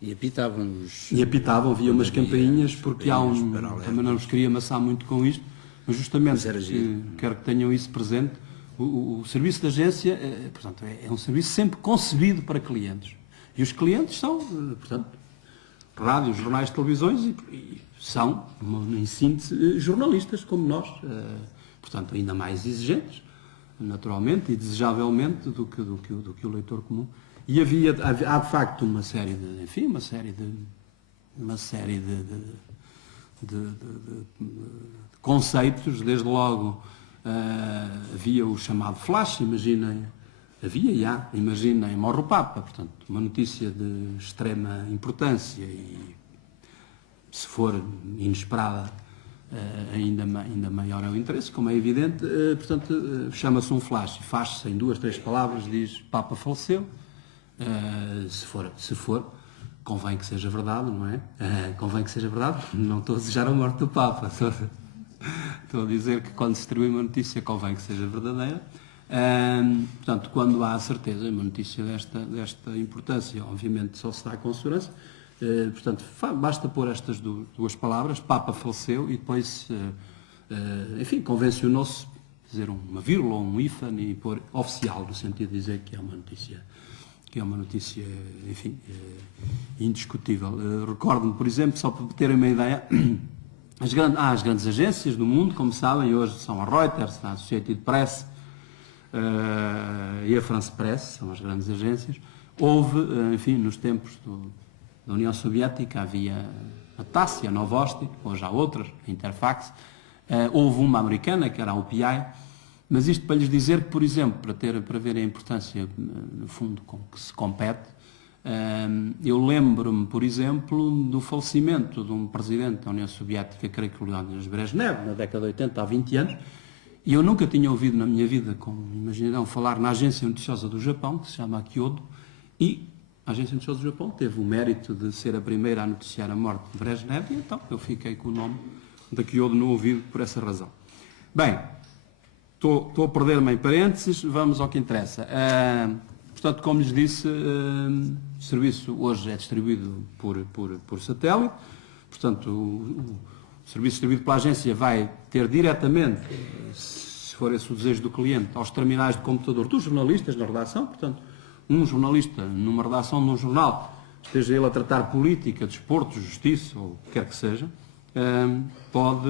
E apitavam os... E apitavam, havia umas campainhas, porque há um... Também não nos queria amassar muito com isto, mas justamente quero que tenham isso presente. O serviço de agência, portanto, é um serviço sempre concebido para clientes. E os clientes são, portanto, rádios, jornais, televisões e são, em síntese, jornalistas como nós. Portanto, ainda mais exigentes, naturalmente, e desejavelmente do que o leitor comum. E há de facto uma série de conceitos, desde logo havia o chamado flash, imaginem, morre o Papa, portanto, uma notícia de extrema importância e, se for inesperada, ainda maior é o interesse, como é evidente, portanto, chama-se um flash, faz-se em 2, 3 palavras, diz Papa faleceu. Se for, convém que seja verdade, não é? Convém que seja verdade, não estou a desejar a morte do Papa, estou a dizer que quando se distribui uma notícia convém que seja verdadeira. Portanto, quando há a certeza, uma notícia desta importância, obviamente só se dá com segurança. Portanto, basta pôr estas duas palavras, Papa faleceu, e depois, enfim, convencionou-se dizer uma vírgula ou um hífen e pôr oficial, no sentido de dizer que é uma notícia, enfim, indiscutível. Recordo-me, por exemplo, só para terem uma ideia, as grandes agências do mundo, como sabem, hoje são a Reuters, a Associated Press e a France Press, são as grandes agências. Houve, enfim, nos tempos da União Soviética havia a TASS e a Novosti, hoje há outras, a Interfax. Houve uma americana, que era a UPI, mas isto para lhes dizer que, por exemplo, para ver a importância, no fundo, com que se compete, eu lembro-me, por exemplo, do falecimento de um presidente da União Soviética, creio que Leonidas Brezhnev, na década de 80, há 20 anos, e eu nunca tinha ouvido na minha vida, como imaginarão, falar na Agência Noticiosa do Japão, que se chama Kyodo, e a Agência Noticiosa do Japão teve o mérito de ser a primeira a noticiar a morte de Brezhnev, e então eu fiquei com o nome da Kyodo no ouvido por essa razão. Bem, estou a perder-me em parênteses, vamos ao que interessa. Portanto, como lhes disse, o serviço hoje é distribuído por satélite, portanto, o serviço distribuído pela agência vai ter diretamente, se for esse o desejo do cliente, aos terminais de computador dos jornalistas na redação. Portanto, um jornalista numa redação de um jornal, esteja ele a tratar política, desporto, justiça ou o que quer que seja, pode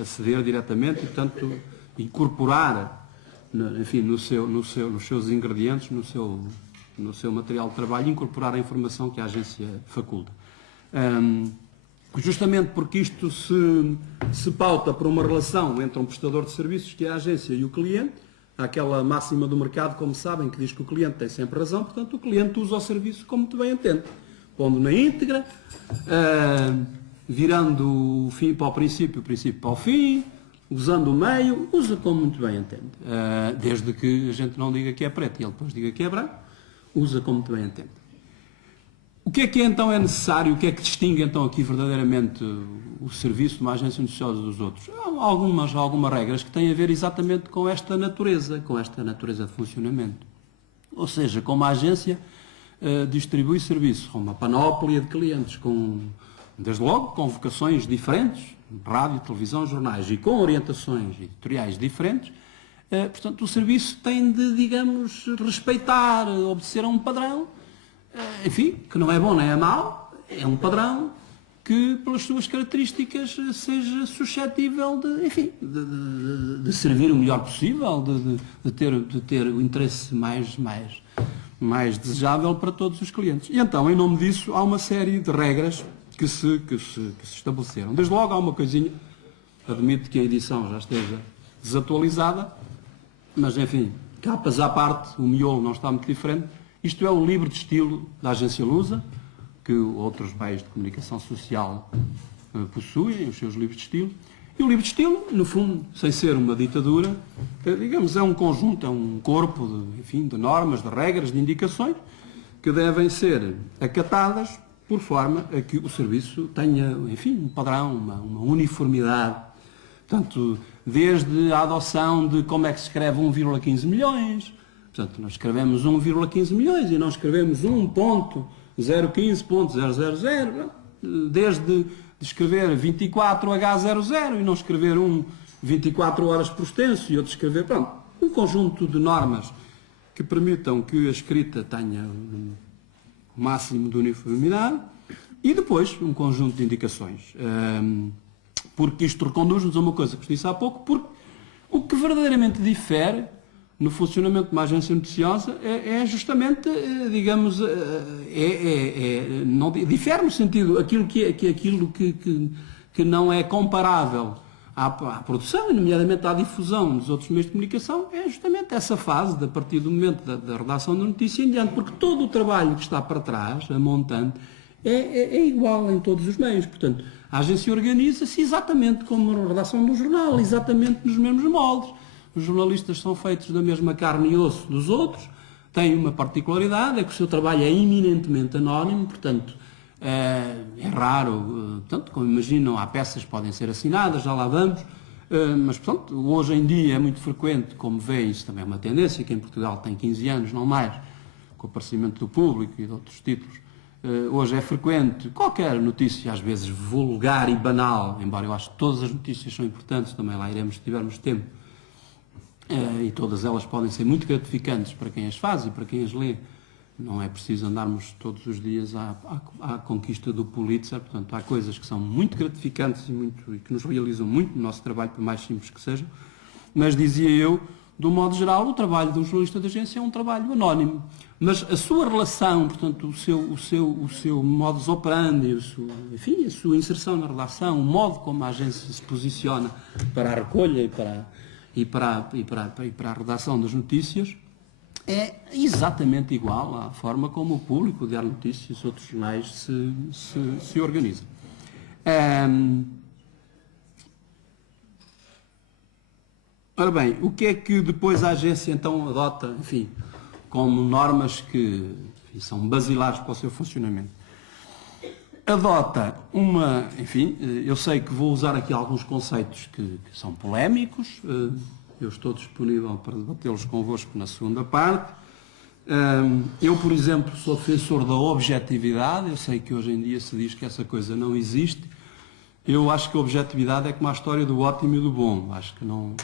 aceder diretamente e, portanto, incorporar, enfim, nos seus ingredientes, no seu material de trabalho, incorporar a informação que a agência faculta. Justamente porque isto se pauta por uma relação entre um prestador de serviços, que é a agência, e o cliente. Há aquela máxima do mercado, como sabem, que diz que o cliente tem sempre razão, portanto o cliente usa o serviço como muito bem entende, pondo na íntegra, virando o fim para o princípio para o fim, usando o meio, usa como muito bem entende. Desde que a gente não diga que é preto e ele depois diga que é branco, usa como muito bem entende. O que é então é necessário, o que é que distingue então aqui verdadeiramente o serviço de uma agência noticiosa dos outros? Há algumas regras que têm a ver exatamente com esta natureza de funcionamento. Ou seja, como a agência distribui serviços com uma panóplia de clientes, desde logo com vocações diferentes, rádio, televisão, jornais, e com orientações editoriais diferentes, portanto o serviço tem de, digamos, respeitar, obedecer a um padrão, enfim, que não é bom nem é mau, é um padrão que, pelas suas características, seja suscetível de servir o melhor possível, de ter o interesse mais desejável para todos os clientes. E então, em nome disso, há uma série de regras que se estabeleceram. Desde logo há uma coisinha, admito que a edição já esteja desatualizada, mas enfim, capas à parte, o miolo não está muito diferente. Isto é o livro de estilo da agência Lusa, que outros meios de comunicação social possuem, os seus livros de estilo. E o livro de estilo, no fundo, sem ser uma ditadura, digamos, é um conjunto, é um corpo de normas, de regras, de indicações, que devem ser acatadas por forma a que o serviço tenha, enfim, um padrão, uma uniformidade. Portanto, desde a adoção de como é que se escreve 1,15 milhões, portanto, nós escrevemos 1,15 milhões e não escrevemos 1 ponto 015.000, desde de escrever 24H00 e não escrever 24 horas por extenso e outro escrever, pronto, um conjunto de normas que permitam que a escrita tenha o máximo de uniformidade e depois um conjunto de indicações. Porque isto reconduz-nos a uma coisa que vos disse há pouco, porque o que verdadeiramente difere no funcionamento de uma agência noticiosa é justamente, digamos, não, difere no sentido, aquilo que não é comparável à produção, e nomeadamente à difusão dos outros meios de comunicação, é justamente essa fase, a partir do momento da redação da notícia em diante, porque todo o trabalho que está para trás, a montante, é igual em todos os meios. Portanto, a agência organiza-se exatamente como a redação do jornal, exatamente nos mesmos moldes. Os jornalistas são feitos da mesma carne e osso dos outros, têm uma particularidade, é que o seu trabalho é eminentemente anónimo, portanto, é raro, portanto, como imaginam, há peças que podem ser assinadas, já lá vamos, mas, portanto, hoje em dia é muito frequente, como vê, isso também é uma tendência, que em Portugal tem 15 anos, não mais, com o aparecimento do público e de outros títulos. Hoje é frequente qualquer notícia, às vezes vulgar e banal, embora eu acho que todas as notícias são importantes, também lá iremos se tivermos tempo, e todas elas podem ser muito gratificantes para quem as faz e para quem as lê. Não é preciso andarmos todos os dias à conquista do Pulitzer, portanto há coisas que são muito gratificantes e que nos realizam muito no nosso trabalho, por mais simples que sejam, mas dizia eu, de um modo geral, o trabalho de um jornalista de agência é um trabalho anónimo, mas a sua relação, portanto, o seu modus operandi, enfim, a sua inserção na redação, o modo como a agência se posiciona para a recolha e para a redação das notícias, é exatamente igual à forma como o Público, o Diário de Notícias e outros jornais se organizam. Ora bem, o que é que depois a agência então adota, enfim, como normas que são basilares para o seu funcionamento? Adota enfim, eu sei que vou usar aqui alguns conceitos que são polémicos, eu estou disponível para debatê-los convosco na segunda parte. Eu, por exemplo, sou defensor da objetividade, eu sei que hoje em dia se diz que essa coisa não existe. Eu acho que a objetividade é como a história do ótimo e do bom. Acho que não...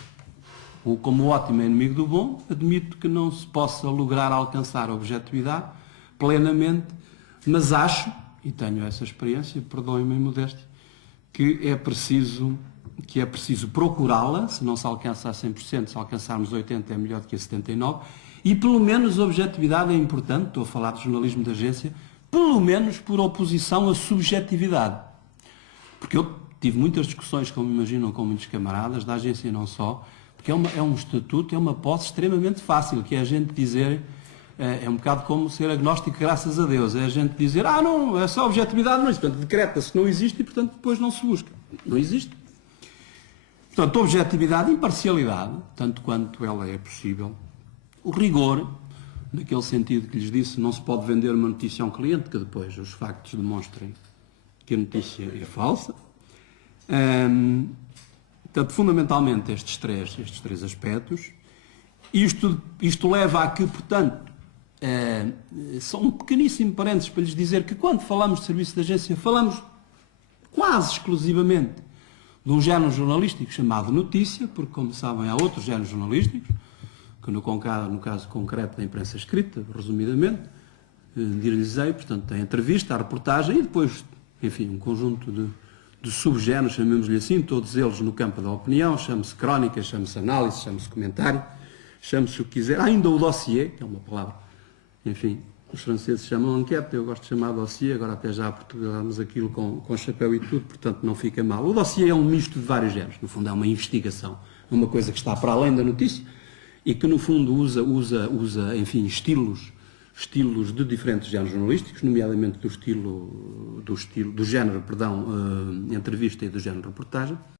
Como o ótimo é inimigo do bom, admito que não se possa lograr alcançar a objetividade plenamente, mas acho, e tenho essa experiência, perdoem-me a modéstia, que é preciso procurá-la, se não se alcança a 100%, se alcançarmos 80% é melhor do que a 79%, e pelo menos a objetividade é importante, estou a falar de jornalismo de agência, pelo menos por oposição à subjetividade. Porque eu tive muitas discussões, como imaginam, com muitos camaradas, da agência e não só, porque é um estatuto, é uma posse extremamente fácil, que é a gente dizer, é um bocado como ser agnóstico, graças a Deus, é a gente dizer, não, essa objetividade não existe, portanto, decreta-se que não existe e, portanto, depois não se busca. Não existe. Portanto, objetividade e imparcialidade, tanto quanto ela é possível. O rigor, naquele sentido que lhes disse, não se pode vender uma notícia a um cliente, que depois os factos demonstrem que a notícia é falsa. Portanto, fundamentalmente estes três aspectos. Isto leva a que, portanto, só um pequeníssimo parênteses para lhes dizer que quando falamos de serviço de agência, falamos quase exclusivamente de um género jornalístico chamado notícia, porque, como sabem, há outros géneros jornalísticos, que no caso concreto da imprensa escrita, resumidamente, dir-lhes-ei, portanto, a entrevista, a reportagem e depois, enfim, um conjunto de subgéneros, chamemos-lhe assim, todos eles no campo da opinião, chame-se crónica, chame-se análise, chame-se comentário, chame-se o que quiser, ainda o dossiê, que é uma palavra, enfim, os franceses chamam enquete, eu gosto de chamar dossiê, agora até já portuguesamos aquilo com chapéu e tudo, portanto não fica mal. O dossiê é um misto de vários géneros, no fundo é uma investigação, uma coisa que está para além da notícia e que no fundo usa enfim, estilos de diferentes géneros jornalísticos, nomeadamente do género, entrevista e do género reportagem.